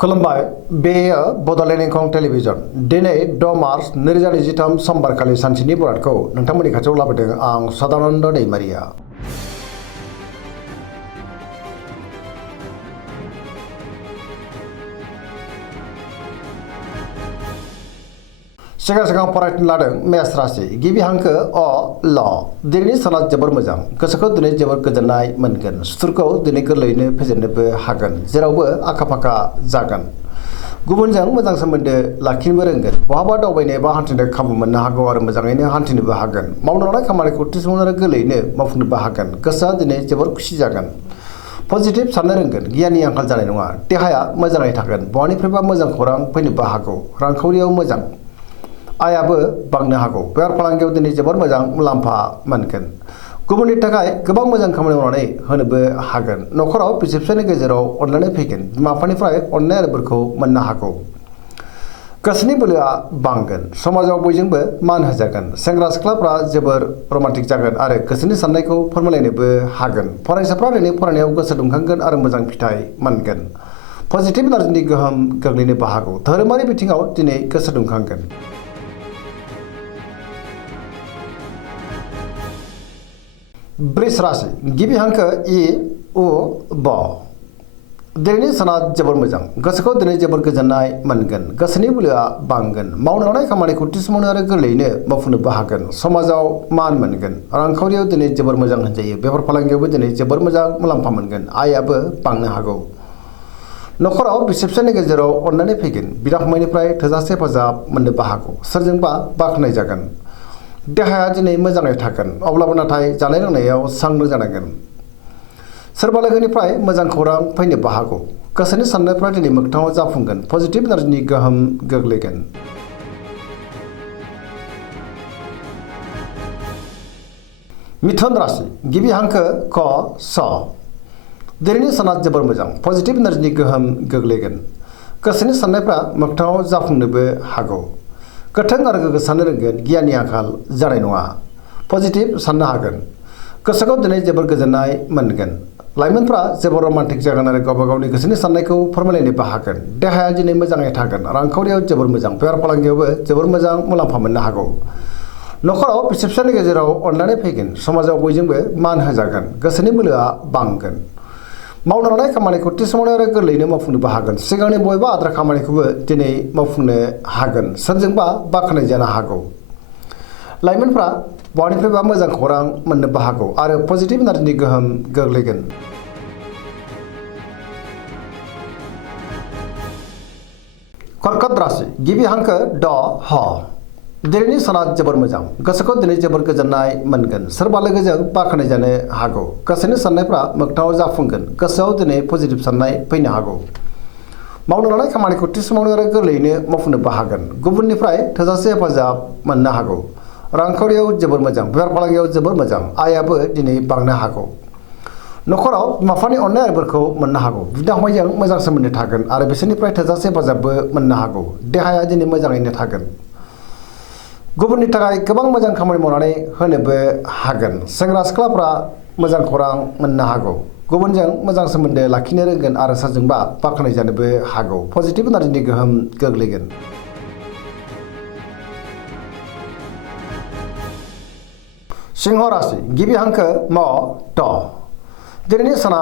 खुलुमबाय बेयो बड'लेण्ड इंखं टेलिभिजन दिनै 6 मार्च 2023 समबारखालि सानसेनि बरादखौ नोंथांमोननि खाथियाव लाबोदों आं सदानन्द दैमारिया। सिगां फरायनो लादों मेष राशि गिबि हांखो अ ल दिनैनि साना जोबोर मोजां गोसोखौ दिनै जोबोर गोजोननाय मोनगोन सुथुरखौ दिनै गोरलैयैनो फेजेननोबो हागोन जेरावबो आखा फाखा जागोन गुबुनजों मोजां सोमोन्दो लाखिनोबो रोंगोन बहाबा दावबायनो एबा हान्थिनो खाबु मोननो हागौ आरो मोजाङैनो हान्थिनोबो हागोन मावनो लानाय खामानिखौ थि समावनो आरो गोरलैयैनो मावफुंनोबो हागोन गोसोआ दिनै जोबोर खुसि जागोन पजिटिभ साननो रोंगोन गियाननि आंखाल जानाय नङा देहाया मोजाङै थागोन बहानिफ्रायबा मोजां खौरां फैनोबो हागौ रांखावरियाव मोजां आयाबो बांनो हागौ बेफार फालांगियाव दिनै जोबोर मोजां मुलाम्फा मोनगोन गुबुननि थाखाय गोबां मोजां खामानि मावनानै होनोबो हागोन न'खराव बिसि फिसायनि गेजेराव अनलायनाय फैगोन बिमा बिफानिफ्राय अननाय आरो बोरखौ मोननो हागौ गोसोनि बोलोआ बांगोन समाजाव बयजोंबो मान होजागोन सेंग्रा सिख्लाफ्रा जोबोर रमान्टिक जागोन आरो गोसोनि साननायखौ फोरमायलायनोबो हागोन फरायसाफ्रा दिनै फरायनायाव गोसो दुंखांगोन आरो मोजां फिथाइ मोनगोन पजिटिभ एनार्जिनि गोहोम गोग्लैनोबो हागौ धोरोमारि बिथिङाव दिनै गोसो दुंखांगोन वृष राशि गिबि हांखो इ उ ब दिनैनि साना जोबोर मोजां गोसोखौ दिनै जोबोर गोजोननाय मोनगोन गोसोनि बोलोआ बांगोन मावनो लानाय खामानिखौ थि समावनो आरो गोरलैयैनो मावफुंनोबो हागोन समाजाव मान मोनगोन रांखावरियाव दिनै जोबोर मोजां होनजायो बेफार फालांगियावबो दिनै जोबोर मोजां मुलाम्फा मोनगोन आयाबो बांनो हागौ न'खराव बिसि फिसायनि गेजेराव अननानै फैगोन बिदा फंबायनिफ्राय थोजासे हेफाजाब मोननोबो हागौ सोरजोंबा बाख्नाय जागोन देहाया दिनै मोजाङै थागोन अब्लाबो नाथाय जानाय लोंनायाव सांग्रां जानांगोन सोरबा लोगोनिफ्राय मोजां खौरां फैनोबो हागौ गोसोनि साननायफ्रा दिनै मोगथाङाव जाफुंगोन पजिटिभ एनार्जिनि गोहोम गोग्लैगोन मिथुन राशि गिबि हांखो क स दिनैनि साना जोबोर मोजां पजिटिभ एनार्जिनि गोहोम गोग्लैगोन गोसोनि साननायफ्रा मोगथाङाव जाफुंनोबो हागौ गोथों आरो गोग्गो साननो रोंगोन गियाननि आंखाल जानाय नङा पजिटिभ साननो हागोन गोसोखौ दिनै जोबोर गोजोननाय मोनगोन लाइमोनफ्रा जोबोर रमान्टिक जागोन आरो गावबा गावनि गोसोनि साननायखौ फोरमायलायनोबो हागोन देहाया दिनै मोजाङै थागोन रांखावरियाव जोबोर मोजां बेफार फालांगियावबो जोबोर मोजां मुलाम्फा मोननो हागौ न'खराव बिसि फिसायनि गेजेराव अनलायनाय फैगोन समाजाव बयजोंबो मान होजागोन गोसोनि बोलोआ बांगोन मावनो लानाय खामानिखौ थि समावनो आरो गोरलैयैनो मावफुंनोबो हागोन सिगांनि बबेबा आद्रा खामानिखौबो दिनै मावफुंनो हागोन सोरजोंबा बाख्नाय जानो हागौ लाइमोनफ्रा बहानिफ्रायबा मोजां खौरां मोननोबो हागौ आरो पजिटिभ एनार्जिनि गोहोम गोग्लैगोन कर्कट राशि गिबि हांखो ड ह दिनैनि साना जोबोर मोजां गोसोखौ दिनै जोबोर गोजोननाय मोनगोन सोरबा लोगोजों बाख्नाय जानो हागौ गोसोनि साननायफ्रा मोगथाङाव जाफुंगोन गोसोआव दिनै पजिटिभ साननाय फैनो हागौ मावनो लानाय खामानिखौ थि समावनो आरो गोरलैयैनो मावफुंनोबो हागोन गुबुननिफ्राय थोजासे हेफाजाब मोननो हागौ रांखावरियाव जोबोर मोजां बेफार फालांगियाव जोबोर मोजां आयाबो दिनै बांनो हागौ न'खराव बिमा बिफानि अननाय आरो बोरखौ मोननो हागौ बिदा फंबायजों मोजां सोमोन्दो थागोन आरो बिसोरनिफ्राय थोजासे हेफाजाबबो मोननो हागौ देहाया दिनै मोजाङैनो थागोन गुबुननि थाखाय गोबां मोजां खामानि मावनानै होनोबो हागोन सेंग्रा सिख्लाफ्रा मोजां खौरां मोननो हागौ गुबुनजों मोजां सोमोन्दो लाखिनो रोंगोन आरो सोरजोंबा बाख्नाय जानोबो हागौ पजिटिभ एनार्जिनि गोहोम गोग्लैगोन सिंह राशि गिबि हांखो म ट दिनैनि साना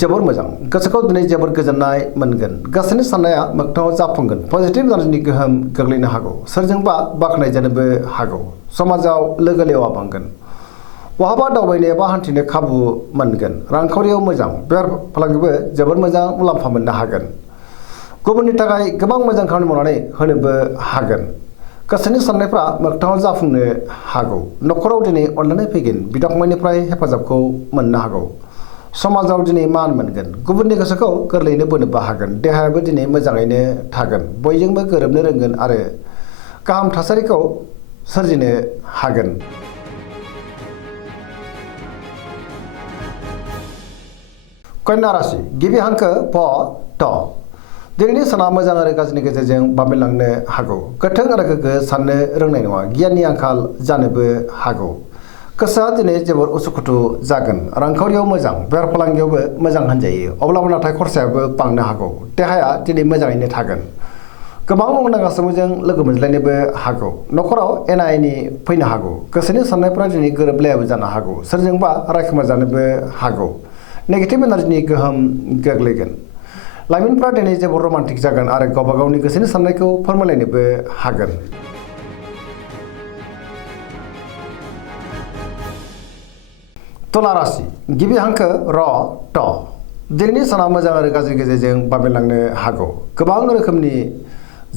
जोबोर मोजां गोसोखौ दिनै जोबोर गोजोननाय मोनगोन गोसोनि साननाया मोगथाङाव जाफुंगोन पजिटिभ एनार्जिनि गोहोम गोग्लैनो हागौ सोरजोंबा बाख्नाय जानोबो हागौ समाजाव लोगो लेवा बांगोन बहाबा दावबायनो एबा हान्थिनो खाबु मोनगोन रांखावरियाव मोजां बेफार फालांगिबो जोबोर मोजां मुलाम्फा मोननो हागोन गुबुननि थाखाय गोबां मोजां खामानि मावनानै होनोबो हागोन गोसोनि साननायफ्रा मोगथाङाव जाफुंनो हागौ न'खराव दिनै अनलायनाय फैगोन बिदा फंबायनिफ्राय हेफाजाबखौ मोननो हागौ समाजाव दिनै मान मोनगोन गुबुननि गोसोखौ गोरलैयैनो बोनोबो हागोन देहायाबो दिनै मोजाङैनो थागोन बयजोंबो गोरोबनो रोंगोन आरो गाहाम थासारिखौ सोरजिनो हागोन कन्या राशि गिबि हांखो प ट दिनैनि साना मोजां आरो गाज्रिनि गेजेरजों बाबेनलांनो हागौ गोथों आरो गोग्गो साननो रोंनाय नङा गियाननि आंखाल जानोबो हागौ गोसोआ दिनै जोबोर उसुखुथु जागोन रांखावरियाव मोजां बेफार फालांगियावबो मोजां होनजायो अब्लाबो नाथाय खरसायाबो बांनो हागौ देहाया दिनै मोजाङैनो थागोन गोबां मुंदांखा सुबुंजों लोगो मोनज्लायनोबो हागौ न'खराव एना एनि फैनो हागौ गोसोनि साननायफ्रा दिनै गोरोबलायाबो जानो हागौ सोरजोंबा रायखोमा जानोबो हागौ नेगेटिभ एनार्जिनि गोहोम गोग्लैगोन लाइमोनफ्रा दिनै जोबोर रमान्टिक जागोन आरो गावबा गावनि गोसोनि साननायखौ फोरमायलायनोबो हागोन तुला राशि गिबि हांखो र ट दिनैनि साना मोजां आरो गाज्रि गेजेरजों बाबेनलांनो हागौ गोबां रोखोमनि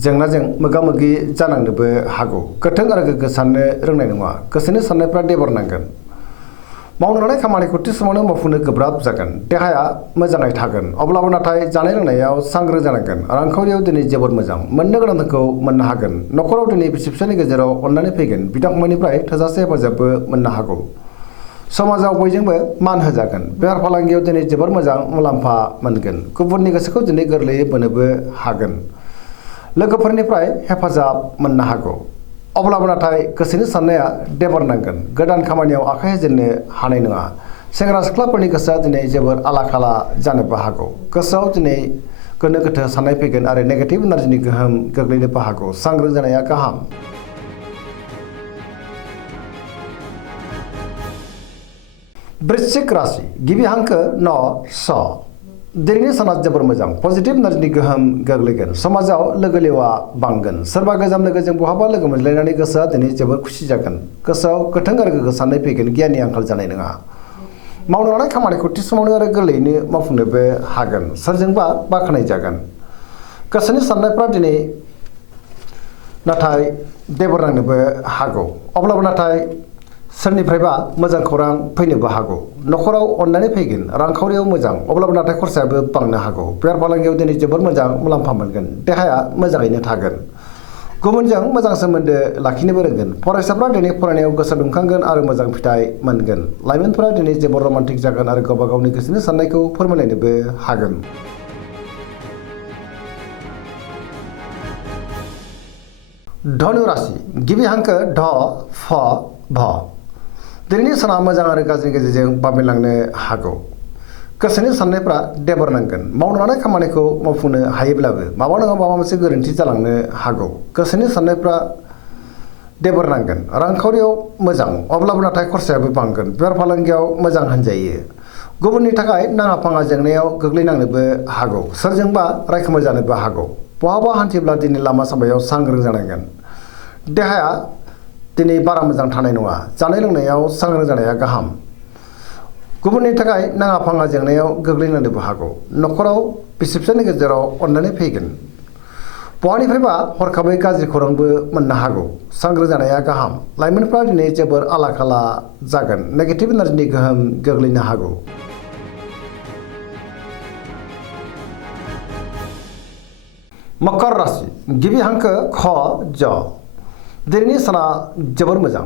जेंनाजों मोगा मोगि जानांनोबो हागौ गोथों आरो गोग्गो साननो रोंनाय नङा गोसोनि साननायफ्रा देबरनांगोन मावनो लानाय खामानिखौ थि समावनो मावफुंनो गोब्राब जागोन देहाया मोजाङै थागोन अब्लाबो नाथाय जानाय लोंनायाव सांग्रां जानांगोन रांखावरियाव दिनै जोबोद मोजां मोननो गोनांखौ मोननो हागोन न'खराव दिनै बिसि फिसायनि गेजेराव अननानै फैगोन बिदा फंबायनिफ्राय थोजासे हेफाजाबबो मोननो हागौ समाजाव बयजोंबो मान होजागोन बेफार फालांगियाव दिनै जोबोर मोजां मुलाम्फा मोनगोन गुबुननि गोसोखौ दिनै गोरलैयै बोनोबो हागोन लोगोफोरनिफ्राय हेफाजाब मोननो हागौ अब्लाबो नाथाय गोसोनि साननाया देबरनांगोन गोदान खामानियाव आखाइ होजेननो हानाय नङा सेंग्रा सिख्लाफोरनि गोसोआ दिनै जोबोर आला खाला जानोबो हागौ गोसोआव दिनै गोनो गोथो साननाय फैगोन आरो नेगेटिभ एनार्जिनि गोहोम गोग्लैनोबो हागौ सांग्रां जानाया गाहाम वृश्चिक राशि गिबि हांखो न स दिनैनि साना जोबोर मोजां पजिटिभ एनार्जिनि गोहोम गोग्लैगोन समाजाव लोगो लेवा बांगोन सोरबा गोजाम लोगोजों बहाबा लोगो मोनज्लायनानै गोसोआ दिनै जोबोर खुसि जागोन गोसोआव गोथों आरो गोग्गो साननाय फैगोन गियाननि आंखाल जानाय नङा मावनो लानाय खामानिखौ थि समावनो आरो गोरलैयैनो मावफुंनोबो हागोन सोरजोंबा बाख्नाय जागोन गोसोनि साननायफ्रा दिनै नाथाय देबरनांनोबो हागौ अब्लाबो नाथाय सोरनिफ्रायबा मोजां खौरां फैनोबो हागौ न'खराव अननानै फैगोन रांखावरियाव मोजां अब्लाबो नाथाय खरसायाबो बांनो हागौ बेफार फालांगियाव दिनै जोबोर मोजां मुलाम्फा मोनगोन देहाया मोजाङैनो थागोन गुबुनजों मोजां सोमोन्दो लाखिनोबो रोंगोन फरायसाफ्रा दिनै फरायनायाव गोसो दुंखांगोन आरो मोजां फिथाइ मोनगोन लाइमोनफोरा दिनै जोबोर रमान्टिक जागोन आरो गावबा गावनि गोसोनि साननायखौ फोरमायलायनोबो हागोन धनु राशि गिबि हांखो ध फ भ दिनैनि साना मोजां आरो गाज्रि गेजेरजों बाबेनलांनो हागौ गोसोनि साननायफ्रा देबरनांगोन मावनो लानाय खामानिखौ मावफुंनो हायोब्लाबो माबा नङा माबा मोनसे गोरोन्थि जालांनो हागौ गोसोनि साननायफ्रा देबरनांगोन रांखावरियाव मोजां अब्लाबो नाथाय खरसायाबो बांगोन बेफार फालांगियाव मोजां होनजायो गुबुननि थाखाय नाङा फाङा जेंनायाव गोग्लैनांनोबो हागौ सोरजोंबा रायखोमा जानोबो हागौ बहाबा हान्थिब्ला दिनै लामा सामायाव सांग्रां जानांगोन देहाया दिनै बारा मोजां थानाय नङा जानाय लोंनायाव सांग्रां जानाया गाहाम गुबुननि थाखाय नाङा फाङा जेंनायाव गोग्लैनोबो हागौ न'खराव बिसि फिसायनि गेजेराव अननानै फैगोन बहानिफ्रायबा हरखाबै गाज्रि खौरांबो मोननो हागौ सांग्रां जानाया गाहाम लाइमोनफ्रा दिनै जोबोर आला खाला जागोन नेगेटिभ एनार्जिनि गोहोम गोग्लैनो हागौ मकर राशि गिबि हांखो ख ज दिनैनि साना जोबोर मोजां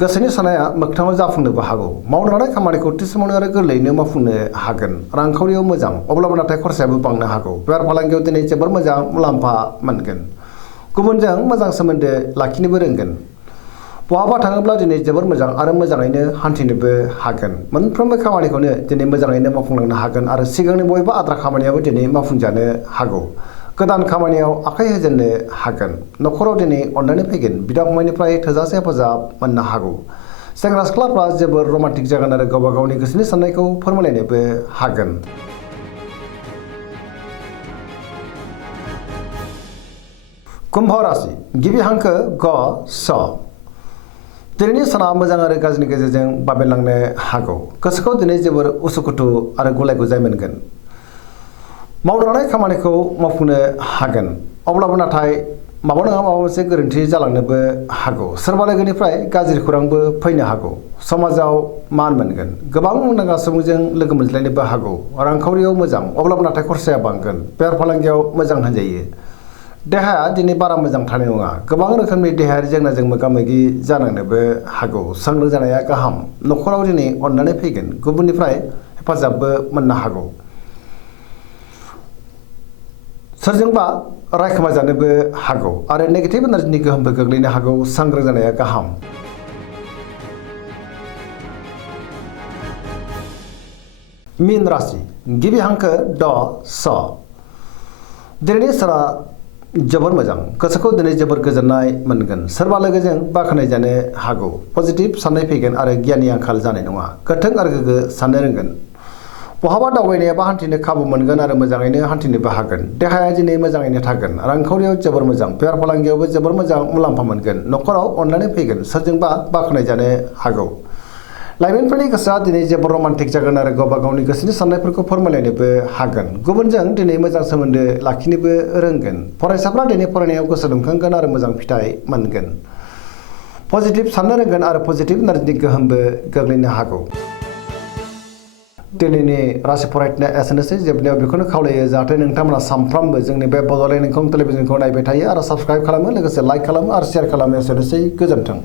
गोसोनि साननाया मोगथाङाव जाफुंनोबो हागौ मावनो लानाय खामानिखौ थि समावनो आरो गोरलैयैनो मावफुंनो हागोन रांखावरियाव मोजां अब्लाबो नाथाय खरसायाबो बांनो हागौ बेफार फालांगियाव दिनै जोबोर मोजां मुलाम्फा मोनगोन गुबुनजों मोजां सोमोन्दो लाखिनोबो रोंगोन बहाबा थाङोब्ला दिनै जोबोर मोजां आरो मोजाङैनो हान्थिनोबो हागोन मोनफ्रोमबो खामानिखौनो दिनै मोजाङैनो मावफुंलांनो हागोन आरो सिगांनि बयबो आद्रा खामानियाबो दिनै मावफुंजानो हागौ गोदान खामानियाव आखाइ होजेननो हागोन न'खराव दिनै अननानै फैगोन बिदा फंबायनिफ्राय थोजासे हेफाजाब मोननो हागौ सेंग्रा सिख्लाफ्रा जोबोर रमान्टिक जागोन आरो गावबा गावनि गोसोनि साननायखौ फोरमायलायनोबो हागोन कुम्भ राशि गिबि हांखो ग स दिनैनि साना मोजां आरो गाज्रिनि गेजेरजों बाबेनलांनो हागौ गोसोखौ दिनै जोबोर उसुखुथु आरो गुलाय गुजाय मोनगोन मावनो लानाय खामानिखौ मावफुंनो हागोन अब्लाबो नाथाय माबा नङा माबा मोनसे गोरोन्थि जालांनोबो हागौ सोरबा लोगोनिफ्राय गाज्रि खौरांबो फैनो हागौ समाजाव मान मोनगोन गोबां मुंदांखा सुबुंजों लोगो मोनज्लायनोबो हागौ रांखावरियाव मोजां अब्लाबो नाथाय खरसाया बांगोन बेफार फालांगियाव मोजां होनजायो देहाया दिनै बारा मोजां थानाय नङा गोबां रोखोमनि देहायारि जेंनाजों मोगा मोगि जानांनोबो हागौ सांग्रां जानाया गाहाम न'खराव दिनै अननानै फैगोन गुबुननिफ्राय हेफाजाबबो मोननो हागौ सोरजोंबा रायखोमा जानोबो हागौ आरो नेगेटिभ एनार्जिनि गोहोमबो गोग्लैनो हागौ सांग्रां जानाया गाहाम मीन राशि गिबि हांखो ड स दिनैनि साना जोबोर मोजां गोसोखौ दिनै जोबोर गोजोननाय मोनगोन सोरबा लोगोजों बाख्नाय जानो हागौ पजिटिभ साननाय फैगोन आरो गियाननि आंखाल जानाय नङा गोथों आरो गोग्गो साननो रोंगोन बहाबा दावबायनाय एबा हान्थिनो खाबु मोनगोन आरो मोजाङैनो हान्थिनोबो हागोन देहाया दिनै मोजाङैनो थागोन रांखावरियाव जोबोर मोजां बेफार फालांगियावबो जोबोर मोजां मुलाम्फा मोनगोन न'खराव अननानै फैगोन सोरजोंबा बाख्नाय जानो हागौ लाइमोनफोरनि गोसोआ दिनै जोबोर रमान्टिक जागोन आरो गावबा गावनि गोसोनि साननायफोरखौ फोरमायलायनोबो हागोन गुबुनजों दिनै मोजां सोमोन्दो लाखिनोबो रोंगोन फरायसाफ्रा दिनै फरायनायाव गोसो दुंखांगोन आरो मोजां फिथाइ मोनगोन पजिटिभ साननो रोंगोन आरो पजिटिभ एनार्जिनि गोहोमबो गोग्लैनो हागौ दिनैनि राशि फरायनाया एसेनोसै जोबनायाव बेखौनो खावलायो जाहाथे नोंथांमोना सानफ्रामबो जोंनि बे बड'लेण्ड इंखं टेलिभिजनखौ नायबाय थायो आरो साबस्क्राइब खालामो लोगोसे लाइक खालामो आरो शेयार खालामो एसेनोसै गोजोन्थों।